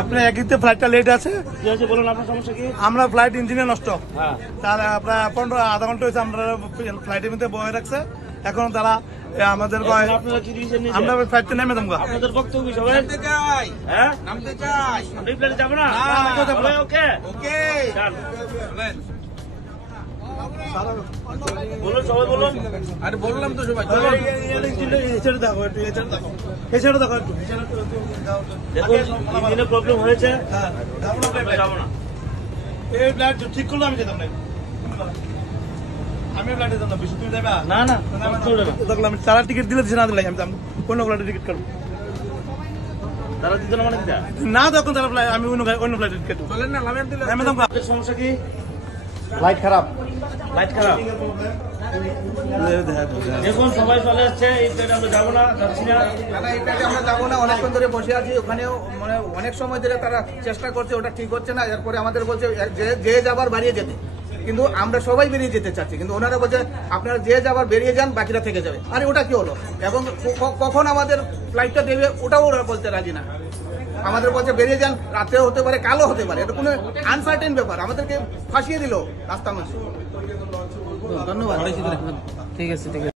আপনার একদিকে ফ্লাইটটা লেট আছে। কি হয়েছে বলুন, আপনার সমস্যা কি? আমরা ফ্লাইট ইঞ্জিনে নষ্ট। হ্যাঁ, তার আপনার 15 আধা ঘন্টা হয়েছে আমরা ফ্লাইটের মধ্যে বয়ে রাখছে। এখন তারা আমাদের আপনারা কি ডিসিশন নিয়েছেন? আমরা ফ্লাইটে নেমে দেবো। আপনাদের বক্তব্য কি সবাই? হ্যাঁ, নামতে চাই। আপনি প্লেনে যাবেন না? ওকে ওকে, বলুন সবাই বলুন। আরে বললাম তো সবাই এছাড়া দেখো একটু, এছাড়া দেখো একটু। দেখুন ইঞ্জিনে প্রবলেম হয়েছে, যাবো না। এই ফ্লাইট ঠিক করলে আমি যেতাম না। আমি ফ্লাইটে যেতাম না। বেশি তুমি যাবে না না দেখলাম তারা টিকিট দিলে দিচ্ছে, না দিলে আমি অন্য ফ্লাইটে টিকিট কাটবো। তারা দিত না মানে না তখন তারা ফ্লাইট, আমি অন্য ফ্লাইটে টিকিট কাটবো। চলেন না লামেন দিলে আমি দাম আপনাদের সমস্যা কি? লাইট খারাপ। লাইট খারাপ। দেখুন সবাই চলে আসছে, এই প্লেনে আমরা যাবো না, যাচ্ছি না। না এই প্লেনে আমরা যাবো না, অনেকক্ষণ ধরে বসে আছি ওখানেও, মানে অনেক সময় ধরে তারা চেষ্টা করছে, ওটা ঠিক হচ্ছে না। এরপরে আমাদের বলছে যে যাবার বাড়িয়ে যেতে, কিন্তু আমরা সবাই বেরিয়ে যেতে চাচ্ছি, কিন্তু ওনারা বলছে আপনারা যে যাবার বেরিয়ে যান, বাকিরা থেকে যাবে। আরে ওটা কি হলো? এবং কখন আমাদের ফ্লাইটটা দেবে ওটাও ওরা বলতে রাজি না। আমাদের বলছে বেরিয়ে যান, রাতেও হতে পারে, কালও হতে পারে, এটা কোনো আনসার্টেন ব্যাপার। আমাদেরকে ফাঁসিয়ে দিল রাস্তার মধ্যে। ধন্যবাদ। ঠিক আছে ঠিক আছে।